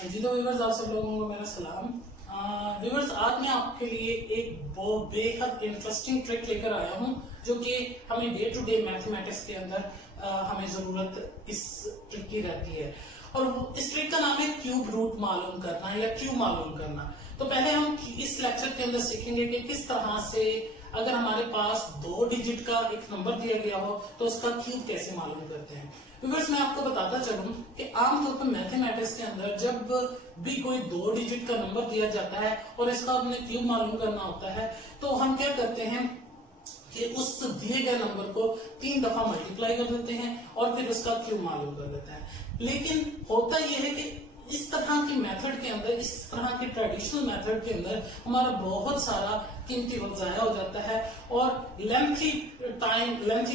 जी तो व्यूवर्स, आप सब लोगों को मेरा सलाम। व्यूवर्स, आज मैं आपके लिए एक बहुत बेहद इंटरेस्टिंग ट्रिक लेकर आया हूं जो कि हमें डे टू डे मैथमेटिक्स के अंदर हमें जरूरत इस ट्रिक की रहती है। और इस ट्रिक का नाम है क्यूब रूट मालूम करना या क्यूब मालूम करना। तो पहले हम इस लेक्चर के अंदर सीखेंगे कि किस तरह से अगर हमारे पास 2 डिजिट का एक नंबर दिया गया हो तो उसका क्यूब कैसे मालूम करते हैं। व्यूअर्स, मैं आपको बताता चलूं कि आमतौर पर मैथमेटिक्स के अंदर जब भी कोई 2 डिजिट का नंबर दिया जाता है और इसका हमने क्यूब मालूम करना होता है तो हम क्या करते हैं कि उस दिए गए नंबर को 3 दफा मल्टीप्लाई कर देते हैं और फिर उसका क्यूब मालूम कर देते हैं। लेकिन होता यह है कि इस तरह की मेथड के अंदर, इस तरह के ट्रेडिशनल मेथड के अंदर हमारा बहुत सारा कीमती वक्त जाया हो जाता है और लेंथी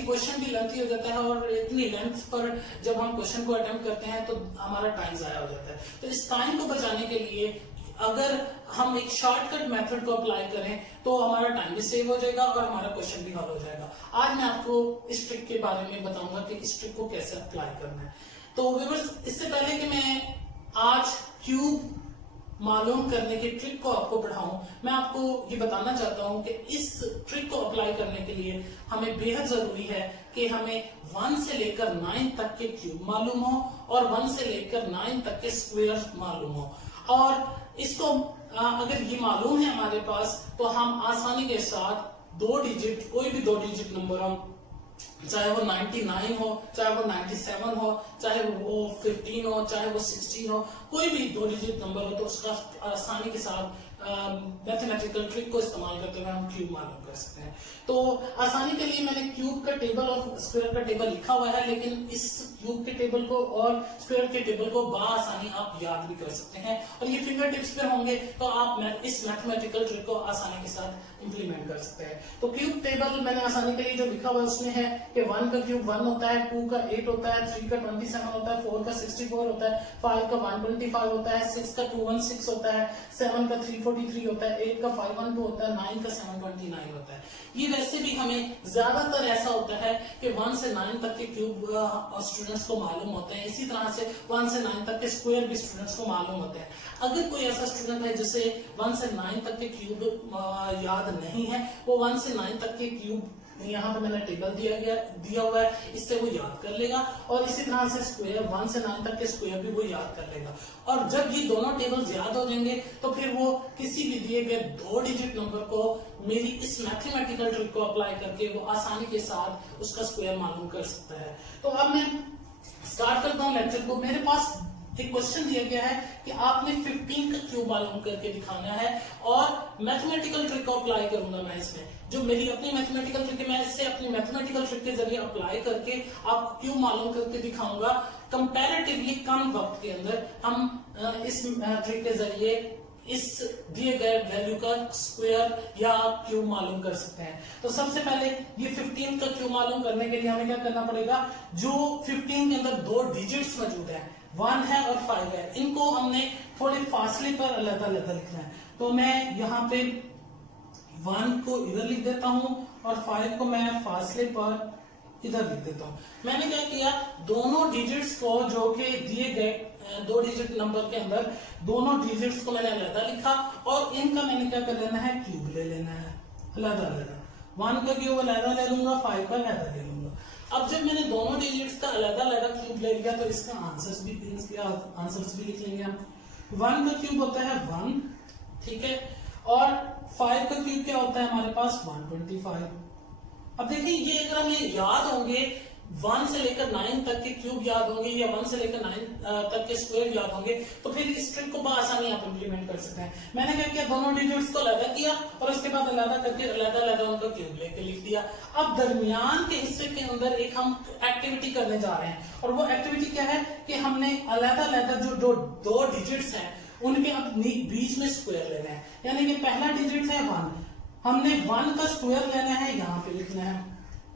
क्वेश्चन भी लेंथी हो जाता है और इतनी लेंथ पर जब हम क्वेश्चन को अटेम्प्ट करते हैं तो हमारा टाइम जाया हो जाता है। तो इस टाइम को बचाने के लिए अगर हम एक शॉर्टकट मेथड को अप्लाई करें तो हमारा टाइम भी सेव हो जाएगा और हमारा क्वेश्चन भी हल हो जाएगा। आज मैं आपको इस ट्रिक के बारे में बताऊंगा कि इस ट्रिक को कैसे अप्लाई करना है। तो व्यूअर्स, इससे पहले कि मैं आज क्यूब मालूम करने की ट्रिक को आपको पढ़ाऊं, मैं आपको ये बताना चाहता हूं कि इस ट्रिक को अप्लाई करने के लिए हमें बेहद जरूरी है कि हमें 1 से लेकर 9 तक के क्यूब मालूम हो और 1 से लेकर 9 तक के स्क्वायर मालूम हो। और इसको अगर ये मालूम है हमारे पास तो हम आसानी के साथ 2 डिजिट, कोई भी 2 डिजिट नंबर हो, चाहे वो 99 हो, चाहे वो 97 हो, चाहे वो 15 हो, चाहे वो 16 हो, कोई भी 2 डिजिट नंबर हो तो उसका आसानी के साथ मैथमेटिकल ट्रिक को इस्तेमाल करते हुए हम क्यूब मालूम कर सकते हैं। तो आसानी के लिए मैंने क्यूब का टेबल और स्क्वायर का टेबल लिखा हुआ है, लेकिन इस क्यूब के टेबल को और स्क्वायर के टेबल को बआसानी आप याद भी कर सकते हैं और ये फिंगर टिप्स पे होंगे तो आप इस मैथमेटिकल ट्रिक को आसानी के साथ इंप्लीमेंट कर सकते हैं। तो क्यूब टेबल मैंने आसानी के लिए जो लिखा हुआ है उसमें है कि 1 का क्यूब 1 होता है, 2 का 8 होता है, 3 का 27 होता है, 4 का 64 होता है, 5 का 125 होता है, 6 का 216 होता है, 7 का 343 होता है, 8 का 512 होता है, 9 का 729 होता है। ये वैसे भी हमें ज्यादातर ऐसा होता है कि 1 से 9 तक के क्यूब स्टूडेंट्स को मालूम होते हैं। इसी तरह से 1 से 9 तक के स्क्वायर भी स्टूडेंट्स को मालूम होते हैं। अगर कोई ऐसा स्टूडेंट है जिसे 1 से 9 तक के क्यूब याद नहीं है, वो 1 से 9 तक के क्यूब यहाँ पे मैंने टेबल दिया हुआ है, इससे वो याद कर लेगा और इसी तरह से स्क्वायर 1 से 9 तक के स्क्वायर भी वो याद कर लेगा। और जब ये दोनों टेबल्स याद हो जाएंगे तो फिर वो किसी भी दिए गए 2 डिजिट नंबर को मेरी इस मैथमेटिकल ट्रिक को अप्लाई करके वो आसानी के साथ उसका स्क्वायर मालूम कर सकता है। तो अब मैं स्टार्ट करता हूँ लेक्चर को। मेरे पास एक क्वेश्चन दिया गया है कि आपने 15 का क्यूब मालूम करके दिखाना है और मैथमेटिकल ट्रिक को अप्लाई करूंगा मैं इसमें। जो मेरी अपनी मैथमेटिकल ट्रिक है, मैं इससे अपनी मैथमेटिकल ट्रिक के जरिए अप्लाई करके आपको क्यूब मालूम करके दिखाऊंगा। कंपैरेटिवली कम वक्त के अंदर हम इस ट्रिक के जरिए इस दिए गए वैल्यू का स्क्वायर या क्यूब मालूम कर सकते हैं। तो सबसे पहले ये 15 का क्यूब मालूम करने के लिए हमें क्या करना पड़ेगा, जो 15 के अंदर 2 डिजिट्स मौजूद है, 1 है और 5 है, इनको हमने थोड़े फासले पर अलग-अलग लिखना है। तो मैं यहाँ पे 1 को इधर लिख देता हूं और 5 को मैं फासले पर इधर लिख देता हूं। मैंने क्या किया, दोनों डिजिट्स को जो कि दिए गए 2 डिजिट नंबर के अंदर दोनों डिजिट्स को मैंने अलग लिखा और इनका मैंने क्या कर लेना है, क्यूब ले लेना है अलग-अलग। 1 का क्यूब अलग ले लूंगा, 5 का अलग ले लूंगा। अब जब मैंने दोनों डिजिट्स का अलग-अलग क्यूब ले लिया तो इसका आंसर्स भी लिख लेंगे हम। 1 का क्यूब होता है 1, ठीक है, और 5 का क्यूब क्या होता है हमारे पास 125। अब देखिए, ये अगर हम ये याद होंगे 1 से लेकर 9 तक के क्यूब याद होंगे या 1 से लेकर 9 तक के स्क्वायर याद होंगे तो फिर इस ट्रिक को बआसानी आप इंप्लीमेंट कर सकते हैं। मैंने क्या किया, दोनों डिजिट्स को अलग किया और उसके बाद अलग करके अलग उनका क्यूब लेके लिख दिया। अब दरमियान के हिस्से के अंदर एक हम एक्टिविटी करने जा रहे हैं और वो एक्टिविटी क्या है कि हमने अलग जो 2 डिजिट्स हैं उनके अब बीच में स्क्वायर लेना है। यानी कि पहला डिजिट है 1, हमने 1 का स्क्वायर लेना है, यहाँ पे लिखना है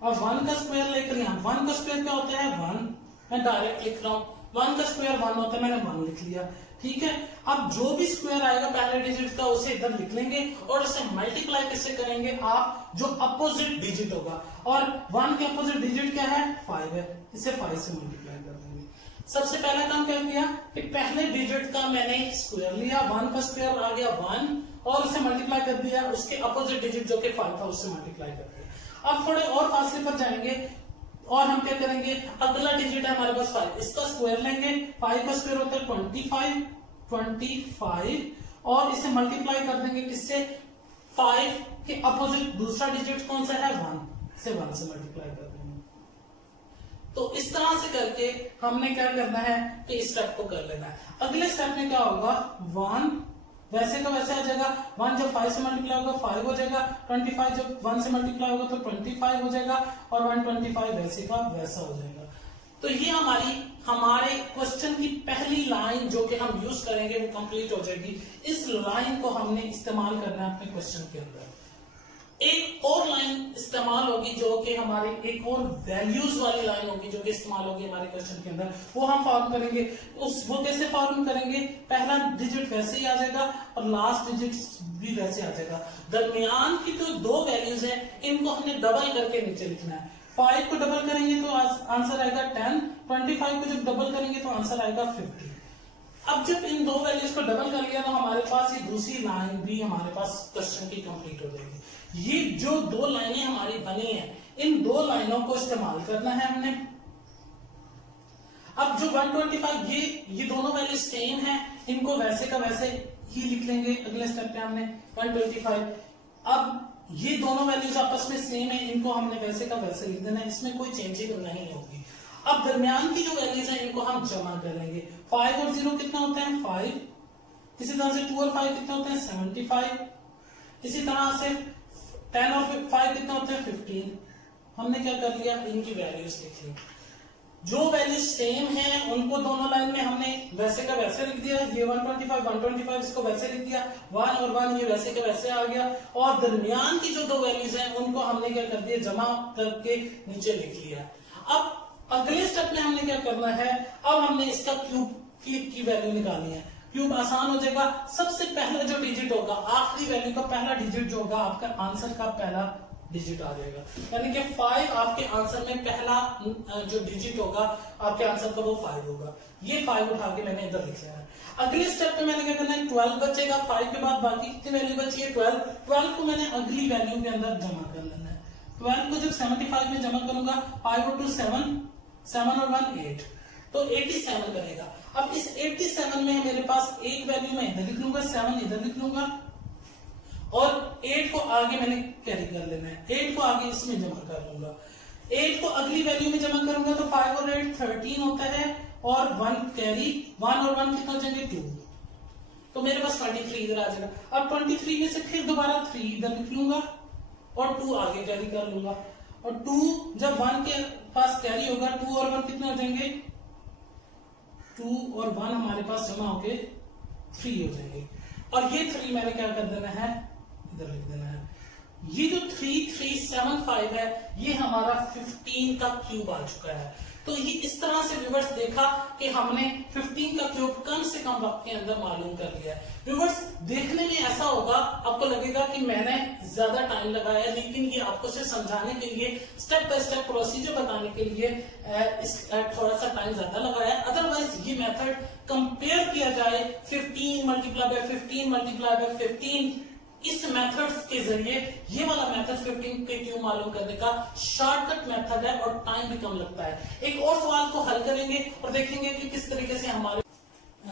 और 1 का स्क्वायर लेकर यहाँ 1 का स्क्वायर क्या होता है 1, मैं डायरेक्ट लिख रहा हूँ। 1 का स्क्वायर 1 होता है, मैंने 1 लिख लिया, ठीक है। अब जो भी स्क्वायर आएगा पहले डिजिट का उसे इधर लिख लेंगे और उसे मल्टीप्लाई किससे करेंगे आप, जो अपोजिट डिजिट होगा। और 1 के अपोजिट डिजिट क्या है 5 है, इसे 5 से मल्टीप्लाई कर देंगे। सबसे पहला काम क्या किया कि पहले डिजिट का मैंने स्क्वायर लिया, 1 का स्क्वायर आ गया 1 और उसे मल्टीप्लाई कर दिया, उसके अपोजिट डिजिट जो कि 5 था उससे मल्टीप्लाई कर दिया। अब थोड़े और फासले पर जाएंगे और हम क्या करेंगे, अगला डिजिट है हमारे पास 5, इसका स्क्वायर लेंगे, 5 का स्क्वायर होता है 25 और इसे मल्टीप्लाई कर देंगे किससे, 5 के अपोजिट दूसरा डिजिट कौन सा है 1 से मल्टीप्लाई कर देंगे। तो इस तरह से करके हमने क्या करना है कि इस स्टेप को कर लेना है। अगले स्टेप में क्या होगा, 1 वैसे का वैसे आ जाएगा, 1 जब 5 से मल्टीप्लाई होगा 5 हो जाएगा, 25 जब 1 से मल्टीप्लाई होगा तो 25 हो जाएगा और 125 वैसे का वैसा हो जाएगा। तो ये हमारे क्वेश्चन की पहली लाइन जो कि हम यूज करेंगे वो कंप्लीट हो जाएगी। इस लाइन को हमने इस्तेमाल करना है अपने क्वेश्चन के अंदर। एक और लाइन इस्तेमाल होगी जो कि हमारी एक और वैल्यूज वाली लाइन होगी जो कि इस्तेमाल होगी हमारे क्वेश्चन के अंदर, वो हम फॉर्म करेंगे। वो कैसे फॉर्म करेंगे, पहला डिजिट वैसे ही आ जाएगा और लास्ट डिजिट भी वैसे आ जाएगा। दरमियान की जो दो वैल्यूज है इनको हमने डबल करके नीचे लिखना है। 5 को डबल करेंगे तो आंसर आएगा 10, 25 को जब डबल करेंगे तो आंसर आएगा 50। अब जब इन दो वैल्यूज को डबल कर लिया तो हमारे पास ये दूसरी लाइन भी हमारे पास क्वेश्चन की कंप्लीट हो जाएगी। ये जो दो लाइनें हमारी बनी हैं, इन दो लाइनों को इस्तेमाल करना है हमने। अब जो 125 ये दोनों वैल्यू सेम है, इनको वैसे का वैसे ही लिख लेंगे। अगले स्टेप पे हमने 125, अब ये दोनों वैल्यूज आपस में सेम है, इनको हमने वैसे का वैसे लिख देना है, इसमें कोई चेंजिंग नहीं होगी। अब दरमियान की जो वैल्यूज हैं इनको हम जमा कर लेंगे। 5 और 0 कितना होता है 5, इसी तरह से 2 और 5 कितना होता है 75, इसी तरह से 10 और 5 कितना होता है 15। हमने क्या कर लिया, इनकी वैल्यूज लिख ली। जो वैल्यूज सेम है उनको दोनों लाइन में हमने वैसे का वैसे लिख दिया। ये 125 इसको वैसे लिख दिया, 1 और 1 ये वैसे का वैसे आ गया। और दरमियान की जो दो वैल्यूज हैं उनको हमने क्या कर दिया, जमा करके नीचे लिख लिया। अब अगले स्टेप में हमने क्या करना है, अब हमने इसका क्यूब की वैल्यू निकालनी है। क्यूब आसान हो जाएगा। सबसे पहला जो डिजिट होगा, आखिरी वैल्यू का पहला डिजिट जो होगा आपका आंसर का पहला डिजिट आ जाएगा, यानी कि 5 आपके आंसर में पहला जो डिजिट होगा आपके आंसर का वो 5 होगा। ये 5 उठा के मैंने इधर लिख लेना है। अगले स्टेप पे मैंने क्या करना है, 12 बचेगा। 5 के बाद बाकी कितनी वैल्यू बची है 12 को मैंने अगली वैल्यू के अंदर जमा कर लेना है। 12 को जब 75 में जमा करूंगा, 5 और 2 7 और 1 8, तो 87 बनेगा। अब इस 87 में मेरे पास एक वैल्यू मैं इधर लिख लूंगा, 7 इधर लिख लूंगा और 8 को आगे मैंने कैरी कर लेना है। 8 को आगे इसमें जमा कर लूंगा। 8 को अगली वैल्यू में जमा करूंगा तो 5 और 8 13 होता है और 1 कैरी, 1 और 1 कितना हो जाएंगे 2, तो मेरे पास 23 इधर आ जाएगा। अब 23 में से फिर दोबारा 3 इधर लिख लूंगा और 2 आगे कैरी कर लूंगा। और 2 जब 1 के पास कैरी होगा, 2 और 1 कितने हो जाएंगे 2 और 1 हमारे पास जमा होके 3 हो जाएंगे। और ये 3 मैंने क्या कर देना है, इधर लिख देना है। ये जो 3375 है ये हमारा 15 का क्यूब आ चुका है। तो ये इस तरह से व्यूअर्स देखा कि हमने 15 का क्यूब कम से कम वक्त के अंदर मालूम कर लिया है। व्यूअर्स देखने में ऐसा होगा, आपको लगेगा कि मैंने ज्यादा टाइम लगाया, लेकिन ये आपको सिर्फ समझाने के लिए, स्टेप बाय स्टेप प्रोसीजर बताने के लिए थोड़ा सा टाइम ज्यादा लगाया। अदरवाइज ये मेथड कंपेयर किया जाए 15 मल्टीप्लाई बाय 15 मल्टीप्लाई बाय 15, इस मेथड के जरिए ये वाला मेथड 15 के क्यूब मालूम करने का शॉर्टकट मेथड है और टाइम भी कम लगता है। एक और सवाल को हल करेंगे और देखेंगे कि किस तरीके से हमारे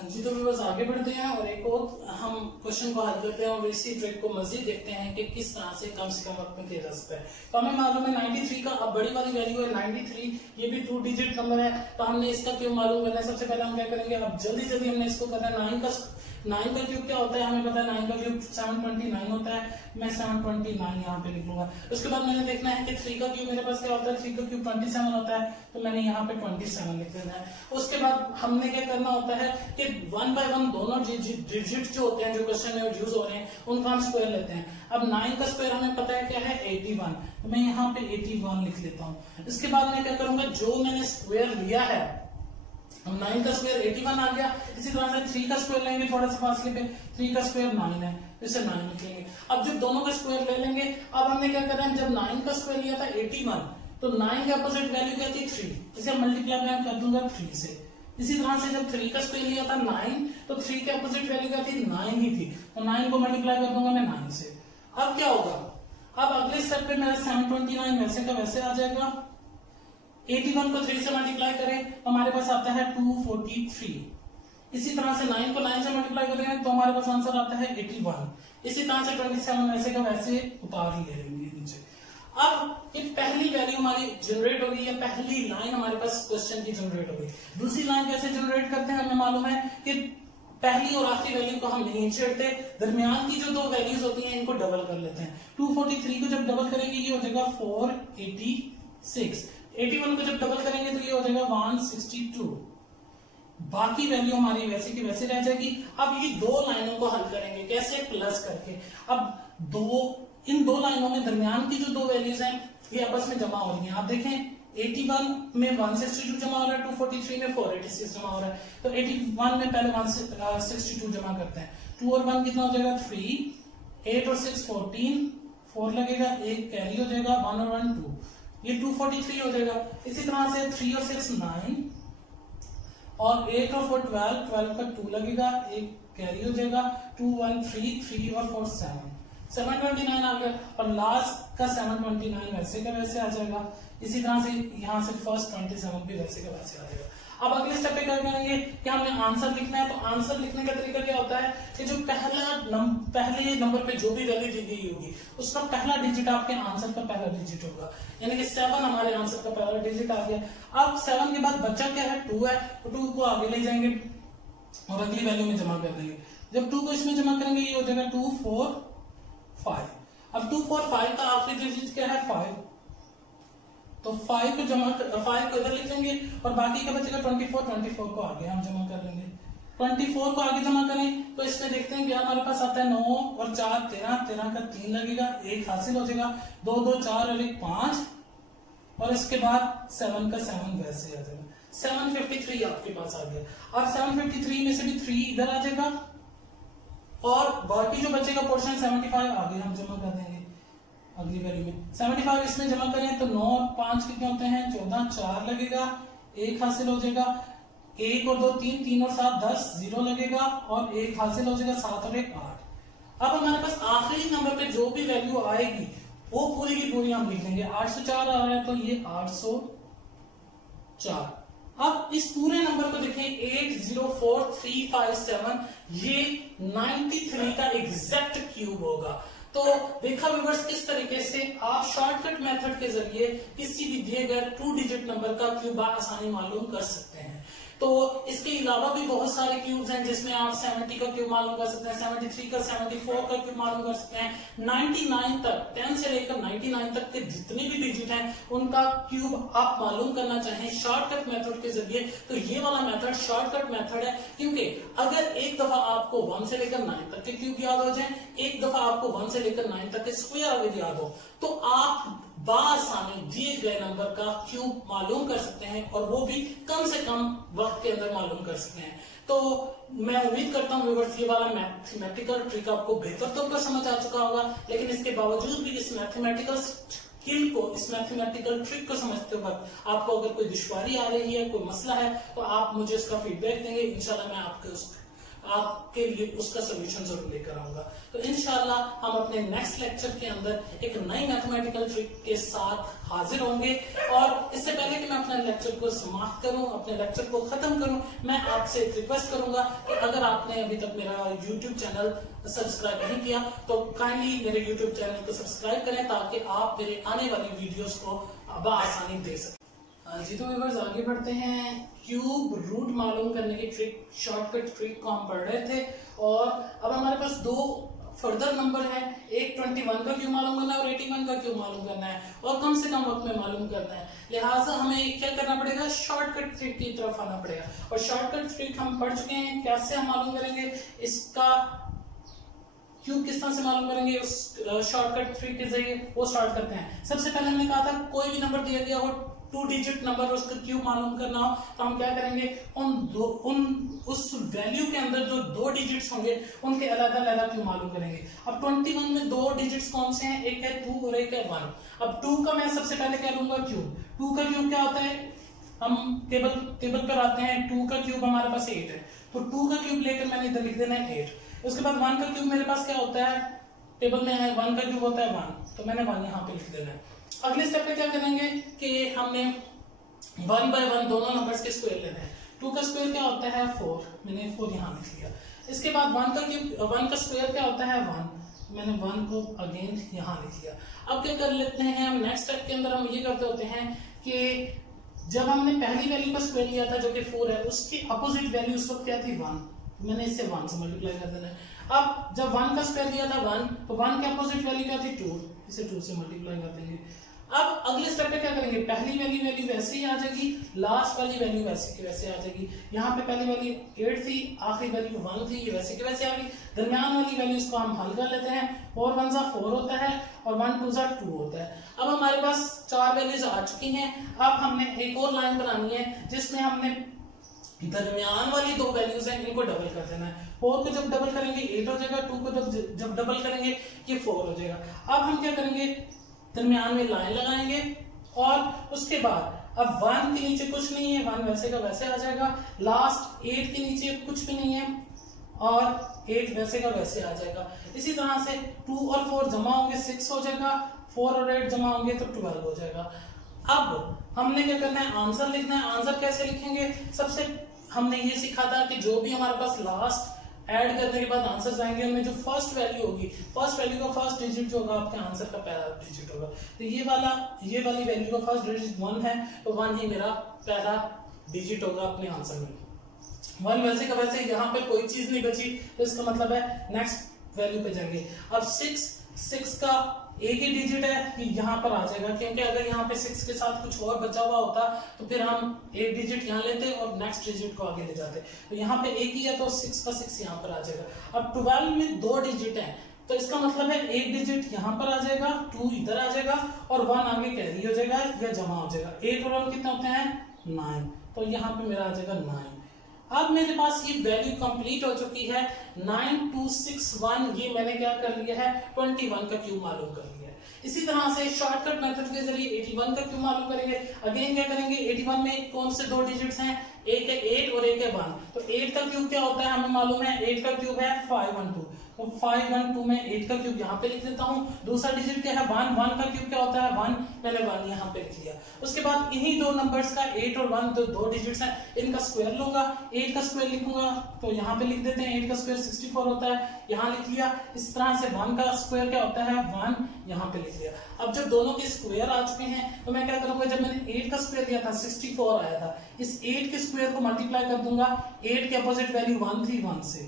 जी। तो व्यूअर्स आगे बढ़ते हैं और एक और हम क्वेश्चन को हल करते हैं और इसी ट्रिक को मजीद देखते हैं कि किस तरह से कम वक्त में किया जा सकता है। तो हमें मालूम है 93 का अब बड़ी वाली वैल्यू है 93, ये भी 2 डिजिट नंबर है, तो हमने इसका क्यूब मालूम करना है। सबसे पहले हम क्या करेंगे, अब जल्दी हमने इसको करना है। 9 का क्यूब क्या होता है हमें पता है, 9 का क्यूब 729 होता है। मैं 729 यहाँ पे लिख लूंगा। उसके बाद मैंने देखना है कि 3 का क्यूब मेरे पास क्या होता है, 3 का क्यूब 27 होता है, तो मैंने यहाँ पे 27 लिख देना है। उसके बाद हमने क्या करना होता है कि 1 बाय 1 दोनों डिजिट जो होते हैं जो क्वेश्चन में यूज हो रहे हैं उनका हम स्क्वायर लेते हैं। अब 9 का स्क्वायर हमें पता है क्या है 81, तो मैं यहाँ पे 81 लिख लेता हूँ। इसके बाद मैं क्या करूंगा, जो मैंने स्क्वायर लिया है, 9 का स्क्वायर 81 आ गया। इसी तरह से 3 का स्क्वायर लेंगे, थोड़ा सा फासले पे 3 का स्क्वायर 9 है, इसे 9 लिखेंगे। अब जब दोनों का स्क्वायर ले लेंगे, अब हमने क्या करना है, जब 9 का स्क्वायर लिया था 81, तो 9 के अपोजिट वैल्यू क्या थी 3, इसे मल्टीप्लाई मैं कर दूंगा 3 से। इसी तरह से जब 3 का स्क्वायर लिया था 9, तो 3 के अपोजिट वैल्यू क्या थी, 9 ही थी, तो 9 को मल्टीप्लाई कर दूंगा मैं 9 से। अब क्या होगा, अब अगले स्टेप पे मेरा 729 वैसे का वैसे आ जाएगा। 81 को 3 से मल्टीप्लाई करें तो हमारे पास आता है 243। इसी तरह से 9 को 9 से मल्टीप्लाई करें तो हमारे पास आंसर आता है 81। इसी तरह से 27 वैसे का वैसे उतार ही ले लेंगे नीचे। अब ये पहली वैल्यू हमारी जनरेट हो गई है, पहली लाइन हमारे पास क्वेश्चन की जनरेट हो गई। दूसरी लाइन कैसे जनरेट करते हैं, हमें मालूम है कि पहली और आखिरी वैल्यू को हम नहीं छेड़ते, दरमियान की जो दो वैल्यूज होती हैं इनको डबल कर लेते हैं। 243 को जब डबल करेंगे ये हो जाएगा 486, 81 को जब डबल करेंगे तो ये हो जाएगा 162। बाकी वैल्यू हमारी वैसे की वैसे रह जाएगी। अब ये दो लाइनों को हल करेंगे कैसे, प्लस करके। अब इन दो लाइनों में दरमियान की जो दो वैल्यूज हैं ये आपस में जमा हो रही हैं। आप देखें 81 में 162 जमा हो रहा है, 243 में 486 जमा हो रहा है। तो 81 में पहले 162 जमा करते हैं। 2 और 1 कितना हो जाएगा 3, 8 और 6 14, 4 लगेगा, 1 कैरी हो जाएगा, 1 और 1 2, ये 243 हो जाएगा। इसी तरह से 3 और 6 9 और 8 और 4 12, 12 का 2 लगेगा, 1 कैरी हो जाएगा, 2 1 3, 3 और 4 7, 729 आ गया। और लास्ट का 729 वैसे का वैसे आ जाएगा। इसी तरह से यहाँ से फर्स्ट 27 भी वैसे का वैसे आ जाएगा। अब अगले स्टेप पे क्या करेंगे कि हमने आंसर लिखना है। तो आंसर लिखने का तरीका क्या होता है कि जो पहले नंबर पे जो भी वैल्यू दी गई होगी उसका पहला डिजिट आपके आंसर का पहला डिजिट होगा, यानी कि 7 हमारे आंसर का पहला डिजिट आ गया। अब 7 के बाद बच्चा क्या है 2 है, तो 2 को आगे ले जाएंगे और अगली वैल्यू में जमा कर देंगे। जब 2 को इसमें जमा करेंगे ये हो जाएगा 2 4 5। अब 2 4 5 का आखिरी डिजिट क्या है 5, तो 5 को इधर लिख लेंगे और बाकी का बचेगा 24 को आगे हम जमा कर लेंगे। 24 को आगे जमा करें तो इसमें देखते हैं क्या हमारे पास आता है 9 और 4 13, 13 का 3 लगेगा, 1 हासिल हो जाएगा, 2 2 4 और 1 5 और इसके बाद 7 का 7 वैसे आ जाएगा। 753 आपके पास आ गया। अब 753 में से भी 3 इधर आ जाएगा और बाकी जो बचेगा पोर्शन 75 आगे हम जमा कर देंगे अगली वैल्यू में। 75 इसमें जमा करें तो 9 और 5 कितने होते हैं 14, 4 लगेगा, 1 हासिल हो जाएगा, 1 और 2 3, 3 और 7 10, 0 लगेगा और 1 हासिल हो जाएगा, 7 और 1 8। अब हमारे पास आखिरी नंबर पे जो भी वैल्यू आएगी वो पूरी की पूरी हम लिख लेंगे। 804 आ रहा है तो ये 804। अब इस पूरे नंबर को देखें 804357, ये 93 का एग्जैक्ट क्यूब होगा। तो देखा व्यूअर्स किस तरीके से आप शॉर्टकट मेथड के जरिए किसी भी दिए गए 2 डिजिट नंबर का क्यूब आसानी मालूम कर सकते हैं। तो इसके अलावा भी बहुत सारे क्यूब्स हैं जिसमें आप 70 का क्यूब मालूम कर सकते हैं, 73 का 74 का क्यूब मालूम कर सकते हैं, 99 तक 10 से लेकर 99 तक के जितने भी डिजिट हैं उनका क्यूब आप मालूम करना चाहें शॉर्टकट मेथड के जरिए तो ये वाला मेथड शॉर्टकट मेथड है। क्योंकि अगर एक दफा आपको 1 से लेकर 9 तक के क्यूब याद हो जाए, एक दफा आपको 1 से लेकर 9 तक के स्क्वायर अगर याद हो तो आप बासानी दिए गए नंबर का क्यूब मालूम कर सकते हैं और वो भी कम से कम वक्त के अंदर मालूम कर सकते हैं। तो मैं उम्मीद करता हूँ व्यूअर्स ये वाला मैथमेटिकल ट्रिक आपको बेहतर तौर पर समझ आ चुका होगा। लेकिन इसके बावजूद भी इस मैथमेटिकल स्किल को, इस मैथमेटिकल ट्रिक को समझते वक्त आपको अगर कोई दुश्वारी आ रही है, कोई मसला है तो आप मुझे उसका फीडबैक देंगे। इंशाल्लाह मैं आपके लिए उसका सोल्यूशन जरूर लेकर आऊंगा। तो इंशाल्लाह हम अपने नेक्स्ट लेक्चर के अंदर एक नई मैथमेटिकल ट्रिक के साथ हाजिर होंगे। और इससे पहले कि मैं अपने लेक्चर को समाप्त करूं, अपने लेक्चर को खत्म करूं, मैं आपसे एक रिक्वेस्ट करूंगा कि अगर आपने अभी तक मेरा यूट्यूब चैनल सब्सक्राइब नहीं किया तो काइंडली मेरे यूट्यूब चैनल को सब्सक्राइब करें ताकि आप मेरे आने वाली वीडियोस को आसानी देख सकें। जी तो व्यूअर्स आगे बढ़ते हैं। क्यूब रूट मालूम करने की ट्रिक, शॉर्टकट ट्रिक को हम पढ़ रहे थे और अब हमारे पास 2 फर्दर नंबर है। एक 21 का क्यूब मालूम करना है और 81 का क्यूब मालूम करना है और कम से कम वक्त में मालूम करना है। लिहाजा हमें क्या करना पड़ेगा, शॉर्टकट ट्रिक की तरफ आना पड़ेगा। और शॉर्टकट ट्रिक हम पढ़ चुके हैं, कैसे हम मालूम करेंगे इसका क्यूब, किस तरह से मालूम करेंगे उस शॉर्टकट ट्रिक के जरिए, वो स्टार्ट करते हैं। सबसे पहले हमने कहा था कोई भी नंबर दिया गया हो 2 डिजिट नंबर उसका क्यूब मालूम करना हो तो हम क्या करेंगे, उस वैल्यू के अंदर जो 2 डिजिट्स होंगे उनके अलग-अलग क्यूब मालूम करेंगे। अब 21 में 2 डिजिट्स कौन से हैं, एक है 2 और एक है 1। अब 2 का मैं सबसे पहले क्या लूंगा क्यूब। 2 का क्यूब क्या होता है हम टेबल पर आते हैं, 2 का क्यूब हमारे पास 8 है, तो 2 का क्यूब लेकर मैंने इधर लिख देना है 8। उसके बाद 1 का क्यूब मेरे पास क्या होता है, टेबल में है 1 का क्यूब होता है 1, तो मैंने 1 यहाँ पे लिख देना है। अगले स्टेप पे क्या करेंगे कि हमने 1 बाय 1 दोनों नंबर्स के स्क्वायर लेने हैं। 2 का स्क्वायर क्या होता है 4, मैंने 4 यहाँ लिख लिया। इसके बाद 1 का क्यूब 1 का स्क्वायर क्या होता है 1, मैंने 1 को अगेन यहाँ लिख लिया। अब क्या कर लेते हैं हम, नेक्स्ट स्टेप के अंदर हम ये करते होते हैं कि जब हमने पहली वैल्यू का स्क्वायर लिया था जो कि 4 है, उसकी अपोजिट वैल्यू उस वक्त क्या थी 1, मैंने इसे 1 से मल्टीप्लाई कर देना है। अब जब 1 का स्क्वायर लिया था 1, तो 1 की अपोजिट वैल्यू क्या थी 2, इसे 2 से मल्टीप्लाई कर देंगे। अब अगले स्टेप पे क्या करेंगे, पहली वैल्यू वैसे ही आ जाएगी, लास्ट वाली वैल्यू वैसे की वैसे आ जाएगी। यहाँ पे पहली वैल्यू 8 थी, आखिरी वैल्यू 1 थी, ये वैसे की वैसे आ गई। दरमियान वाली वैल्यूज को हम हल कर लेते हैं, 4 1 जा 4 होता है और 1 2 जा 2 होता है। अब हमारे पास 4 वैल्यूज आ चुकी हैं। अब हमने एक और लाइन बनानी है जिसमें हमने दरमियान वाली 2 वैल्यूज हैं, इनको डबल कर देना है। 4 को जब डबल करेंगे 8 हो जाएगा, 2 को जब डबल करेंगे ये 4 हो जाएगा। अब हम क्या करेंगे, दरमियान में लाइन लगाएंगे और उसके बाद अब 1 के नीचे कुछ नहीं है, 1 वैसे का वैसे आ जाएगा। लास्ट 8 के नीचे कुछ भी नहीं है और 8 वैसे का वैसे आ जाएगा। इसी तरह से 2 और 4 जमा होंगे 6 हो जाएगा, 4 और 8 जमा होंगे तो 12 हो जाएगा। अब हमने क्या करना है, आंसर लिखना है। आंसर कैसे लिखेंगे, सबसे हमने ये सीखा था कि जो भी हमारे पास लास्ट ऐड करने के बाद आंसर आएंगे, उनमें जो फर्स्ट वैल्यू होगी, फर्स्ट वैल्यू का फर्स्ट डिजिट जो होगा आपके आंसर का पहला डिजिट होगा। तो ये वाली वैल्यू का फर्स्ट डिजिट 1 है, तो 1 ही मेरा पहला डिजिट होगा अपने आंसर में। 1 वैसे का वैसे, यहाँ पे कोई चीज नहीं बची, तो इसका मतलब है नेक्स्ट वैल्यू पे जाएंगे। अब 6 का एक ही डिजिट है, कि यहाँ पर आ जाएगा, क्योंकि अगर यहाँ पे 6 के साथ कुछ और बचा हुआ होता तो फिर हम एक डिजिट यहाँ लेते और नेक्स्ट डिजिट को आगे ले जाते। तो यहाँ पे एक ही है तो 6 का 6 यहाँ पर आ जाएगा। अब 12 में 2 डिजिट है, तो इसका मतलब है एक डिजिट यहाँ पर आ जाएगा, 2 इधर आ जाएगा और 1 आगे कैरी हो जाएगा या जमा हो जाएगा। 8 और 1 कितने होते हैं 9, तो यहाँ पे मेरा आ जाएगा 9। अब मेरे पास ये वैल्यू कंप्लीट हो चुकी है 9261, ये मैंने क्या कर लिया है 21 का क्यूब मालूम कर लिया है। इसी तरह से शॉर्टकट मेथड के जरिए 81 का क्यूब मालूम करेंगे। अगेन क्या करेंगे, 81 में कौन से 2 डिजिट्स हैं, एक है 8 और एक है 1, तो 8 का क्यूब क्या होता है हमें मालूम है, 8 का क्यूब है 512, तो 512 में 8 का क्यूब यहाँ पे लिख देता हूँ। दूसरा डिजिट क्या है 1 का क्यूब क्या होता है 1, मैंने 1 यहाँ पे लिख लिया। उसके बाद इन्हीं 2 नंबर्स का 8 और 1 दो डिजिट्स हैं, इनका स्क्वायर लूंगा, 8 का स्क्वायर लिखूंगा तो यहाँ पे लिख देते हैं, 8 का स्क्वायर 64 होता है, यहाँ लिख लिया। इस तरह से 1 का स्क्वायर क्या होता है 1, यहाँ पे लिख लिया। अब जब दोनों के स्क्वायर आ चुके हैं तो मैं क्या करूंगा, जब मैंने 8 का स्क्वायर लिया था 64 आया था, इस 8 के स्क्वायर को मल्टीप्लाई कर दूंगा, 8 के अपोजिट वैल्यू 1 थी 1 से।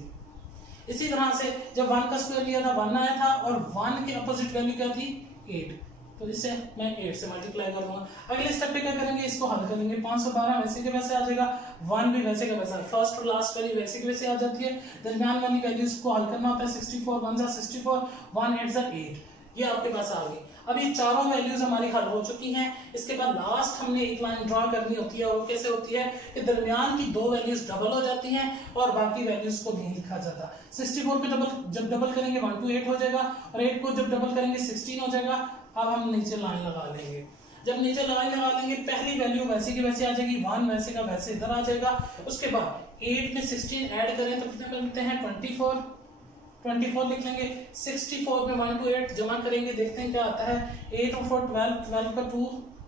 इसी तरह से जब 1 का स्क्वायर लिया था 1 आया था और 1 के अपोजिट वैल्यू क्या थी 8, तो इसे मैं 8 से मल्टीप्लाई कर दूंगा। अगले स्टेप पे क्या करेंगे, इसको हल करेंगे। 512 वैसे के वैसे आ जाएगा, 1 भी वैसे का वैसा, फर्स्ट और लास्ट वैल्यू वैसे के वैसे आ जाती है। दरमियान वाली वैल्यूज को हल करना होता है, 64 1 जा 64, 1 8 जा 8, ये आपके पास आ गई। अब ये चारों वैल्यूज हमारी हल हो चुकी हैं। इसके बाद लास्ट हमने एक लाइन ड्रॉ करनी होती है, और कैसे होती है कि दरमियान की 2 वैल्यूज डबल हो जाती हैं और बाकी वैल्यूज को नहीं लिखा जाता। 64 पे जब डबल करेंगे 1 to 8 हो जाएगा और 8 को जब डबल करेंगे 16 हो जाएगा। अब हम नीचे लाइन लगा लेंगे, जब नीचे लाइन लगा लेंगे पहली वैल्यू वैसे की वैसे आ जाएगी, 1 वैसे का वैसे इधर आ जाएगा। उसके बाद 8 में 16 ऐड करें तो कितने मिलते हैं 24 लिख लेंगे। 64 में 1 to 8 जमा करेंगे, देखते हैं क्या आता है। 8 और 4 12, 12 का 2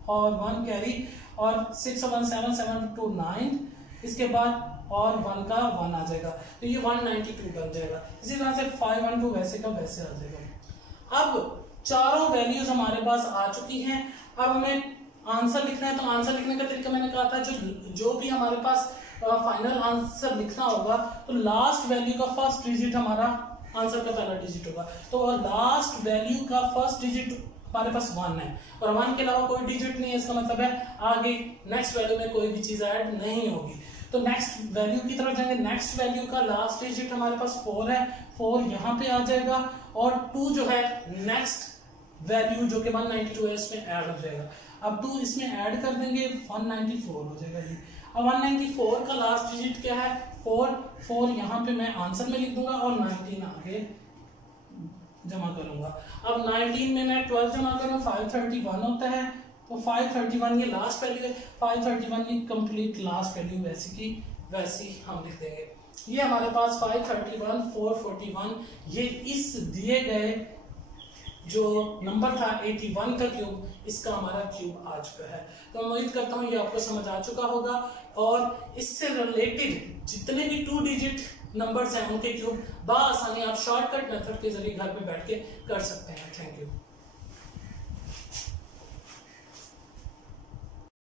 और 1 कैरी, और 6 और 1 7, 7 to 9, इसके बाद और 1 का 1 आ जाएगा, तो ये 192 बन जाएगा। इसी तरह से 512 वैसे का वैसे आ जाएगा। अब चारों वैल्यूज हमारे पास आ चुकी हैं। अब हमें आंसर लिखना है, तो आंसर लिखने का तरीका मैंने कहा था, जो भी हमारे पास फाइनल आंसर लिखना होगा तो लास्ट वैल्यू का फर्स्ट डिजिट हमारा आंसर का पहला डिजिट होगा। तो लास्ट वैल्यू का फर्स्ट डिजिट हमारे पास 1 है और 1 के अलावा कोई डिजिट नहीं है, इसका मतलब है आगे नेक्स्ट वैल्यू में कोई भी चीज ऐड नहीं होगी। तो नेक्स्ट वैल्यू की तरफ जाएंगे। नेक्स्ट वैल्यू का लास्ट डिजिट हमारे पास 4 है, 4 यहाँ पे आ जाएगा और 2 जो है नेक्स्ट वैल्यू जो कि 192 है इसमें ऐड हो जाएगा। अब 2 इसमें ऐड कर देंगे 194 हो जाएगा ये। अब 194 का लास्ट डिजिट क्या है 4 यहाँ पे मैं आंसर में लिख दूंगा और 19 आगे जमा करूंगा। अब 19 में मैं 12 जमा करूँ 531 होता है, तो 531 ये लास्ट वैल्यू है, 531 की कंप्लीट लास्ट वैल्यू वैसी की वैसी हम लिख देंगे। ये हमारे पास 531 441 ये इस दिए गए जो नंबर था 81 का क्यूब, इसका हमारा क्यूब आ चुका है। तो मैं उम्मीद करता हूँ ये आपको समझ आ चुका होगा और इससे रिलेटेड जितने भी 2 डिजिट नंबर्स हैं उनके क्यूब बआसानी आप शॉर्टकट मेथड के जरिए घर पे बैठ के कर सकते हैं। Thank you.